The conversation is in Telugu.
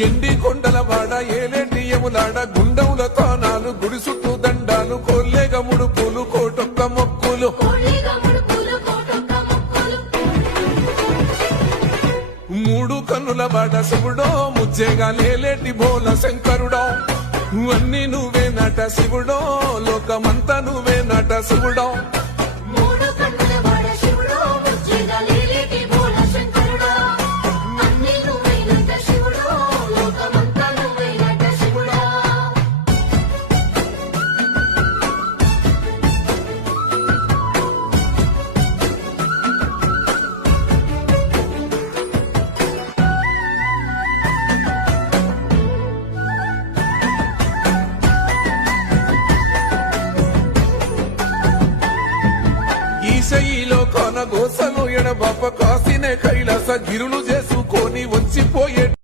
ఎండి కొండల వాడ ఏలేటి యములాడ గుండముల తానాలు గుడి చుట్టూ దండాలు కొల్లేగ ముడుపులు కోటొక్క మొక్కులు మూడు కన్నుల వాడ శివుడో ముచ్చేగా లేలేటి బోల శంకరుడో అన్ని నువ్వే నట శివుడో లోకమంతా నువ్వే నట శివుడో ఈశయిలో కొన గోసలు ఎడబాప కాసినే కైలాస గిరులు చేసి